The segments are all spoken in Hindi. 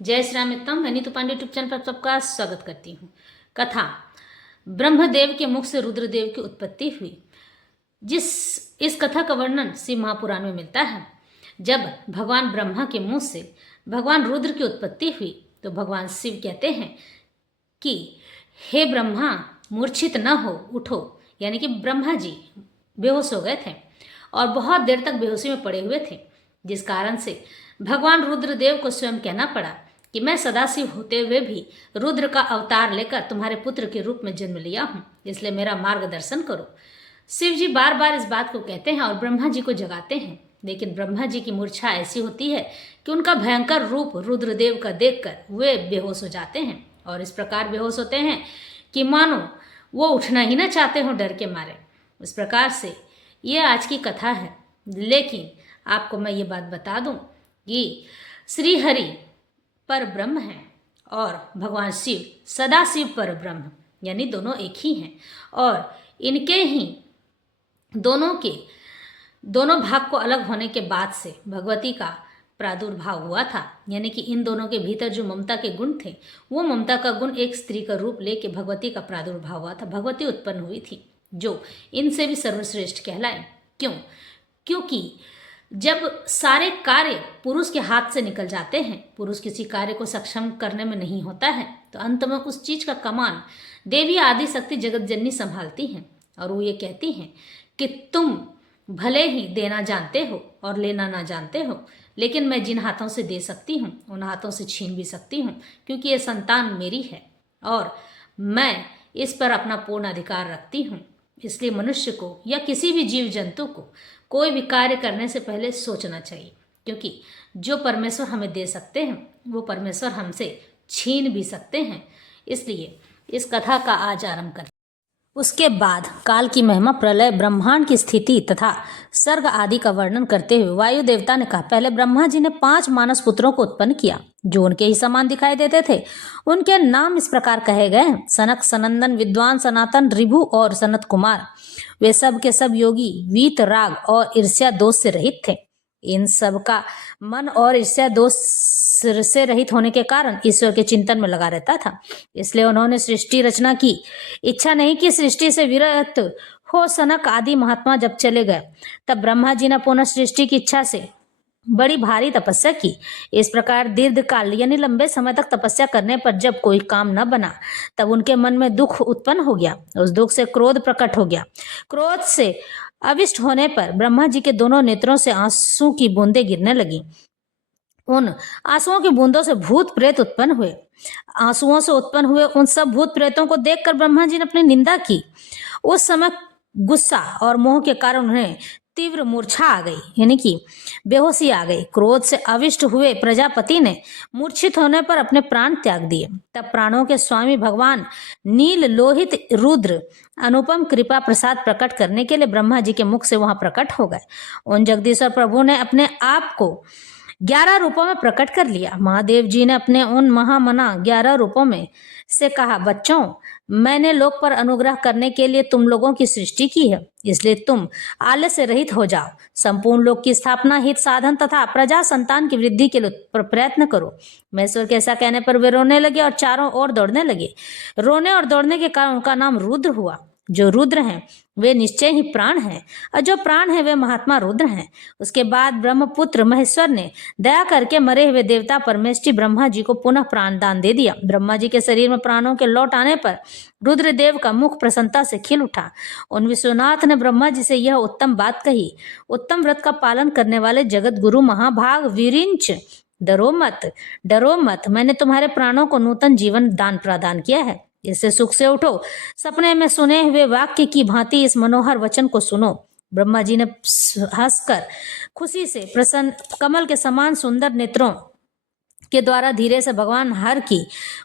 जय श्री राम मित्रम, मैं नीतू पांडे यूट्यूब चैनल पर सबका स्वागत करती हूँ। कथा ब्रह्मदेव के मुख से रुद्रदेव की उत्पत्ति हुई। इस कथा का वर्णन शिव महापुराण में मिलता है। जब भगवान ब्रह्मा के मुंह से भगवान रुद्र की उत्पत्ति हुई तो भगवान शिव कहते हैं कि हे ब्रह्मा, मूर्छित न हो, उठो। यानी कि ब्रह्मा जी बेहोश हो गए थे और बहुत देर तक बेहोशी में पड़े हुए थे, जिस कारण से भगवान रुद्रदेव को स्वयं कहना पड़ा कि मैं सदाशिव होते हुए भी रुद्र का अवतार लेकर तुम्हारे पुत्र के रूप में जन्म लिया हूँ, इसलिए मेरा मार्गदर्शन करो। शिव जी बार बार इस बात को कहते हैं और ब्रह्मा जी को जगाते हैं, लेकिन ब्रह्मा जी की मूर्छा ऐसी होती है कि उनका भयंकर रूप रुद्रदेव का देखकर वे बेहोश हो जाते हैं और इस प्रकार बेहोश होते हैं कि मानो वो उठना ही ना चाहते हो डर के मारे। इस प्रकार से ये आज की कथा है। लेकिन आपको मैं ये बात बता दूं कि श्री हरि पर ब्रह्म है और भगवान शिव सदाशिव पर ब्रह्म, यानी दोनों एक ही हैं और इनके ही दोनों भाग को अलग होने के बाद से भगवती का प्रादुर्भाव हुआ था। यानी कि इन दोनों के भीतर जो ममता के गुण थे, वो ममता का गुण एक स्त्री का रूप लेके भगवती का प्रादुर्भाव हुआ था। भगवती उत्पन्न हुई थी जो इनसे भी सर्वश्रेष्ठ कहलाए। क्योंकि जब सारे कार्य पुरुष के हाथ से निकल जाते हैं, पुरुष किसी कार्य को सक्षम करने में नहीं होता है, तो अंत में उस चीज का कमान देवी आदि शक्ति जगत जननी संभालती हैं और वो ये कहती हैं कि तुम भले ही देना जानते हो और लेना ना जानते हो, लेकिन मैं जिन हाथों से दे सकती हूँ उन हाथों से छीन भी सकती हूँ, क्योंकि ये संतान मेरी है और मैं इस पर अपना पूर्ण अधिकार रखती हूँ। इसलिए मनुष्य को या किसी भी जीव जंतु को कोई भी कार्य करने से पहले सोचना चाहिए, क्योंकि जो परमेश्वर हमें दे सकते हैं वो परमेश्वर हमसे छीन भी सकते हैं। इसलिए इस कथा का आज आरंभ करें। उसके बाद काल की महिमा, प्रलय, ब्रह्मांड की स्थिति तथा सर्ग आदि का वर्णन करते हुए वायु देवता ने कहा, पहले ब्रह्मा जी ने 5 मानस पुत्रों को उत्पन्न किया जो उनके ही समान दिखाई देते थे। उनके नाम इस प्रकार कहे गए हैं: सनक, सनंदन, विद्वान, सनातन, रिभु और सनत कुमार। वे सब के सब योगी, वीत राग और ईर्ष्या दोष से रहित थे। इन सब का मन और ईर्ष्या दोष से रहित होने के कारण ईश्वर के चिंतन में लगा रहता था। इसलिए उन्होंने सृष्टि रचना की इच्छा नहीं कि सृष्टि से विरत हो। सनक आदि महात्मा जब चले गए तब ब्रह्मा जी ने पुनः सृष्टि की इच्छा से बड़ी भारी तपस्या की। इस प्रकार दीर्घ काल यानी लंबे समय तक तपस्या करने पर जब कोई काम न बना तब उनके मन में दुख उत्पन्न हो गया। उस दुख से क्रोध प्रकट हो गया। क्रोध से अविष्ट होने पर ब्रह्मा जी के दोनों नेत्रों से आंसू की बूंदें गिरने लगी। उन आंसुओं की बूंदों से भूत प्रेत उत्पन्न हुए। आंसुओं से उत्पन्न हुए उन सब भूत प्रेतों को देखकर ब्रह्मा जी ने अपनी निंदा की। उस समय गुस्सा और मोह के कारण उन्हें तीव्र मूर्छा आ गई, यानी कि बेहोशी आ गई। क्रोध से अविष्ट हुए प्रजापति ने मूर्छित होने पर अपने प्राण त्याग दिए। तब प्राणों के स्वामी भगवान नील लोहित रुद्र अनुपम कृपा प्रसाद प्रकट करने के लिए ब्रह्मा जी के मुख से वहां प्रकट हो गए। उन जगदीश्वर प्रभु ने अपने आप को 11 रूपों में प्रकट कर लिया। महादेव जी ने अपने उन महामना 11 रूपों में से कहा, बच्चों, मैंने लोक पर अनुग्रह करने के लिए तुम लोगों की सृष्टि की है, इसलिए तुम आलस्य से रहित हो जाओ। संपूर्ण लोक की स्थापना, हित साधन तथा प्रजा संतान की वृद्धि के लिए प्रयत्न करो। महेश्वर के ऐसा कहने पर वे रोने लगे और चारों ओर दौड़ने लगे। रोने और दौड़ने के कारण उनका नाम रुद्र हुआ। जो रुद्र हैं वे निश्चय ही प्राण हैं और जो प्राण है वे महात्मा रुद्र हैं। उसके बाद ब्रह्मपुत्र महेश्वर ने दया करके मरे हुए देवता परमेष्टि ब्रह्मा जी को पुनः प्राण दान दे दिया। ब्रह्मा जी के शरीर में प्राणों के लौट आने पर रुद्रदेव का मुख प्रसन्नता से खिल उठा। उन विश्वनाथ ने ब्रह्मा जी से यह उत्तम बात कही, उत्तम व्रत का पालन करने वाले जगत गुरु महाभाग वीरिंच, डरो मत, मैंने तुम्हारे प्राणों को नूतन जीवन दान प्रदान किया है। इससे सुख से उठो। सपने में सुने हुए वाक्य की भांति इस मनोहर वचन को सुनो। ब्रह्मा जी ने हंसकर खुशी से प्रसन्न कमल के समान सुंदर नेत्रों के द्वारा धीरे से भगवान हर की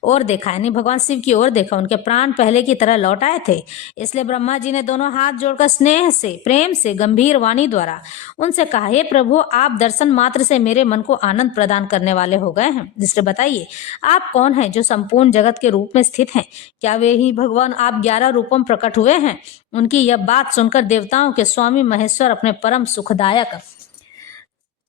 ओर देखा, यानी भगवान शिव की ओर देखा। उनके प्राण पहले की तरह लौट आए थे। इसलिए ब्रह्मा जी ने दोनों हाथ जोड़कर स्नेह से, प्रेम से, गंभीर वाणी द्वारा उनसे कहा, हे प्रभु, आप दर्शन मात्र से मेरे मन को आनंद प्रदान करने वाले हो गए हैं। इसलिए बताइए, आप कौन हैं जो संपूर्ण जगत के रूप में स्थित हैं? क्या वे ही भगवान आप 11 रूपों में प्रकट हुए हैं? उनकी यह बात सुनकर देवताओं के स्वामी महेश्वर अपने परम सुखदायक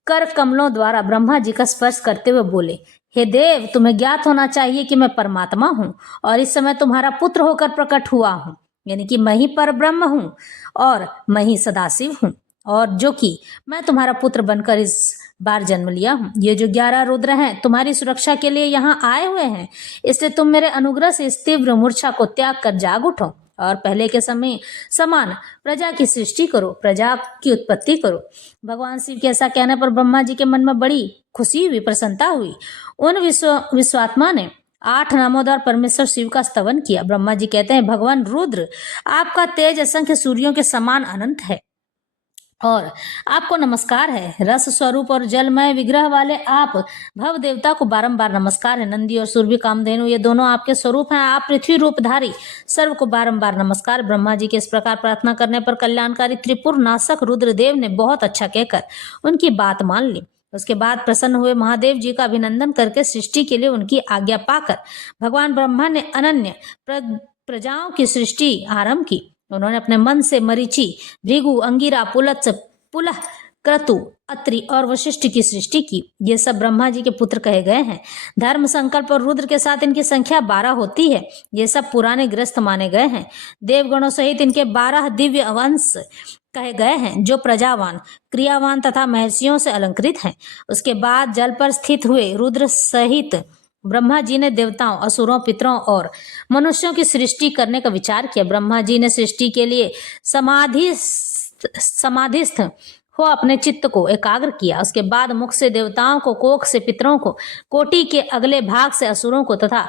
कर कमलों द्वारा ब्रह्मा जी का स्पर्श करते हुए बोले, हे देव, तुम्हें ज्ञात होना चाहिए कि मैं परमात्मा हूँ और इस समय तुम्हारा पुत्र होकर प्रकट हुआ हूँ, यानी कि मैं ही पर ब्रह्म हूँ और मैं ही सदाशिव हूँ, और जो कि मैं तुम्हारा पुत्र बनकर इस बार जन्म लिया हूँ। ये जो 11 रुद्र हैं तुम्हारी सुरक्षा के लिए यहाँ आए हुए हैं, इसलिए तुम मेरे अनुग्रह से इस तीव्र मूर्छा को त्याग कर जाग उठो और पहले के समय समान प्रजा की सृष्टि करो, प्रजा की उत्पत्ति करो। भगवान शिव के ऐसा कहने पर ब्रह्मा जी के मन में बड़ी खुशी हुई, प्रसन्नता हुई। उन विश्वात्मा ने 8 नामोद्वार परमेश्वर शिव का स्तवन किया। ब्रह्मा जी कहते हैं, भगवान रुद्र, आपका तेज असंख्य सूर्यों के समान अनंत है और आपको नमस्कार है। रस स्वरूप और जलमय विग्रह वाले आप भव देवता को बारंबार नमस्कार है। नंदी और सूर्य कामधेनु ये दोनों आपके स्वरूप हैं। आप पृथ्वी रूपधारी सर्व को बारंबार नमस्कार। ब्रह्मा जी के इस प्रकार प्रार्थना करने पर कल्याणकारी त्रिपुर नाशक रुद्रदेव ने बहुत अच्छा कहकर उनकी बात मान ली। उसके बाद प्रसन्न हुए महादेव जी का अभिनंदन करके सृष्टि के लिए उनकी आज्ञा पाकर भगवान ब्रह्मा ने अनन्य प्रजाओं की सृष्टि आरंभ की। उन्होंने अपने मन से मरीचि, भृगु, अंगिरा, पुलत्स, पुलह, क्रतु, अत्रि और वशिष्ठ की सृष्टि की। ये सब ब्रह्मा जी के पुत्र कहे गए हैं। धर्म संकल्प और रुद्र के साथ इनकी संख्या 12 होती है। ये सब पुराने ग्रस्त माने गए हैं। देवगणों सहित इनके 12 दिव्य वंश कहे गए हैं, जो प्रजावान, क्रियावान तथा महर्षियों से अलंकृत हैं। उसके बाद जल पर स्थित हुए रुद्र सहित ब्रह्मा जी ने देवताओं, असुरों, पितरों और मनुष्यों की सृष्टि करने का विचार किया। ब्रह्मा जी ने सृष्टि के लिए समाधिस्थ हो अपने चित्त को एकाग्र किया। उसके बाद मुख से देवताओं को, कोख से पितरों को, कोटि के अगले भाग से असुरों को तथा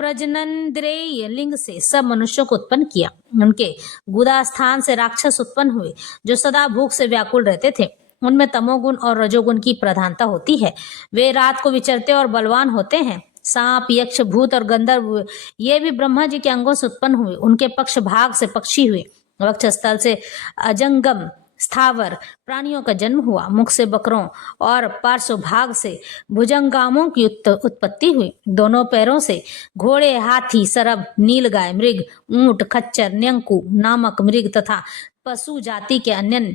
प्रजननेन्द्रिय लिंग से सब मनुष्यों को उत्पन्न किया। उनके गुदा स्थान से राक्षस उत्पन्न हुए, जो सदा भूख से व्याकुल रहते थे। उनमें तमोगुण और रजोगुण की प्रधानता होती है। वे रात को विचरते और बलवान होते हैं। सांप, यक्ष, भूत और गंधर्व ये भी ब्रह्मा जी के अंगों से उत्पन्न हुए। उनके पक्ष भाग से पक्षी हुए। वक्ष स्थल से अजंगम स्थावर प्राणियों का जन्म हुआ। मुख से बकरों और पार्श्व भाग से भुजंगामों की उत्पत्ति हुई। दोनों पैरों से घोड़े, हाथी, सरब, नीलगाय, मृग, ऊंट, खच्चर, न्यंकु नामक मृग तथा पशु जाति के अन्य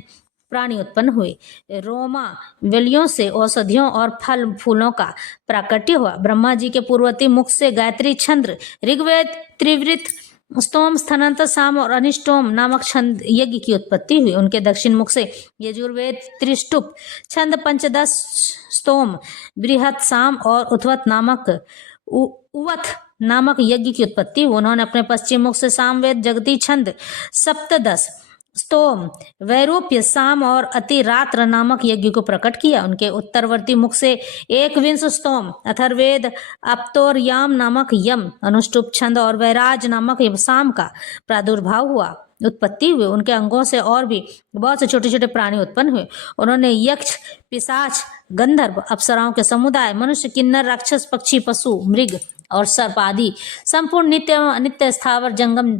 प्राणी उत्पन्न हुए। रोमा वेलियों से औषधियों और फल फूलों का प्राकट्य हुआ। ब्रह्मा जी के पूर्ववर्ती मुख से गायत्री छंद, ऋग्वेद, त्रिवृत, स्तोम, स्थनंत, साम और अनिष्टोम नामक छंद यज्ञ की उत्पत्ति हुई। उनके दक्षिण मुख से यजुर्वेद, त्रिष्टुप छंद, पंचदश स्तोम, बृहत, साम और उथवत नामक उवथ नामक यज्ञ की उत्पत्ति हुई। उन्होंने अपने पश्चिम मुख से सामवेद, जगती छंद, सप्तदश स्तोम, वैरूप्य, साम और अतिरात्र नामक यज्ञ को प्रकट किया। उनके उत्तरवर्ती मुख से 21 स्तोम, अथर्वेद, अप्तोरयाम नामक यम, अनुष्टुप छंद और वैराज नामक साम का प्रादुर्भाव हुआ, उत्पत्ति हुए। उनके अंगों से और भी बहुत से छोटे छोटे प्राणी उत्पन्न हुए। उन्होंने यक्ष, पिशाच, गंधर्व, अप्सराओं के समुदाय, मनुष्य, किन्नर, राक्षस, पक्षी, पशु, मृग और सर्प आदि संपूर्ण नित्य अनित्य स्थावर जंगम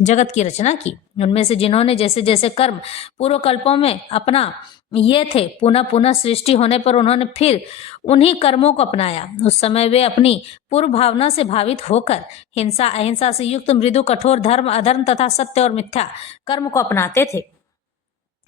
जगत की रचना की। उनमें से जिन्होंने जैसे जैसे कर्म पूर्व कल्पों में अपना ये थे, पुनः पुनः सृष्टि होने पर उन्होंने फिर उन्हीं कर्मों को अपनाया। उस समय वे अपनी पूर्व भावना से भावित होकर हिंसा, अहिंसा से युक्त मृदु, कठोर, धर्म, अधर्म तथा सत्य और मिथ्या कर्म को अपनाते थे,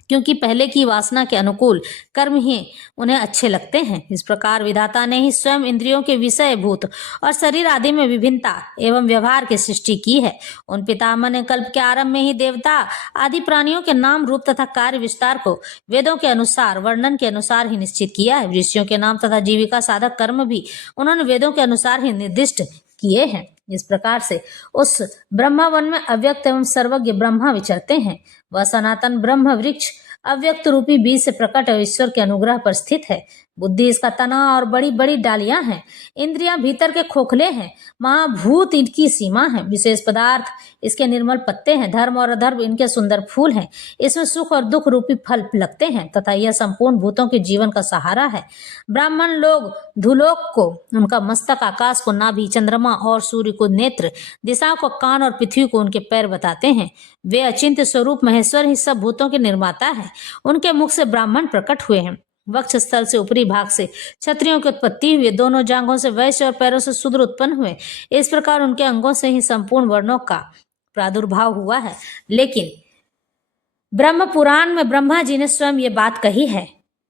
क्योंकि पहले की वासना के अनुकूल कर्म ही उन्हें अच्छे लगते हैं। इस प्रकार विधाता ने ही स्वयं इंद्रियों के विषय भूत और शरीर आदि में विभिन्नता एवं व्यवहार की सृष्टि की है। उन पितामह ने कल्प के आरंभ में ही देवता आदि प्राणियों के नाम, रूप तथा कार्य विस्तार को वेदों के अनुसार, वर्णन के अनुसार ही निश्चित किया है। ऋषियों के नाम तथा जीविका साधक कर्म भी उन्होंने वेदों के अनुसार ही निर्दिष्ट किए हैं। इस प्रकार से उस ब्रह्मावन में अव्यक्त एवं सर्वज्ञ ब्रह्मा विचरते हैं। वह सनातन ब्रह्म वृक्ष अव्यक्त रूपी बीज से प्रकट ईश्वर के अनुग्रह पर स्थित है। बुद्धि इसका तना और बड़ी बड़ी डालियां हैं। इंद्रियां भीतर के खोखले हैं। महाभूत इनकी सीमा है। विशेष पदार्थ इसके निर्मल पत्ते हैं। धर्म और अधर्म इनके सुंदर फूल हैं। इसमें सुख और दुख रूपी फल लगते हैं तथा यह संपूर्ण भूतों के जीवन का सहारा है। ब्राह्मण लोग धुलोक को, उनका मस्तक, आकाश को नाभि, चंद्रमा और सूर्य को नेत्र, दिशाओं को कान और पृथ्वी को उनके पैर बताते हैं। वे अचिंत्य स्वरूप महेश्वर ही सब भूतों के निर्माता है। उनके मुख से ब्राह्मण प्रकट हुए हैं। वक्ष स्थल से ऊपरी भाग से क्षत्रियों की उत्पत्ति हुई। दोनों जांघों से वैश्य और पैरों से शूद्र उत्पन्न हुए। इस प्रकार उनके अंगों से ही संपूर्ण वर्णों का प्रादुर्भाव हुआ है। लेकिन ब्रह्म पुराण में ब्रह्मा जी ने स्वयं ये बात कही है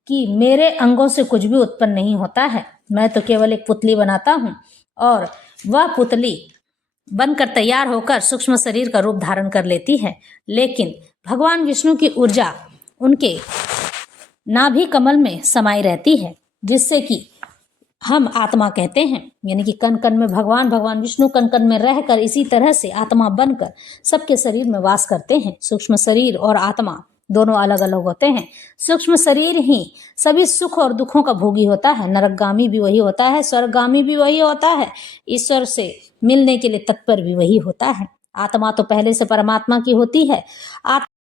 कि मेरे अंगों से कुछ भी उत्पन्न नहीं होता है। मैं तो केवल एक पुतली बनाता हूँ और वह पुतली बनकर तैयार होकर सूक्ष्म शरीर का रूप धारण कर लेती है। लेकिन भगवान विष्णु की ऊर्जा उनके नाभि कमल में समाई रहती है, जिससे कि हम आत्मा कहते हैं। यानी कि कण कण में भगवान विष्णु कण कण में रहकर इसी तरह से आत्मा बनकर सबके शरीर में वास करते हैं। सूक्ष्म शरीर और आत्मा दोनों अलग अलग होते हैं। सूक्ष्म शरीर ही सभी सुख और दुखों का भोगी होता है। नरकगामी भी वही होता है, स्वर्गगामी भी वही होता है, ईश्वर से मिलने के लिए तत्पर भी वही होता है। आत्मा तो पहले से परमात्मा की होती है।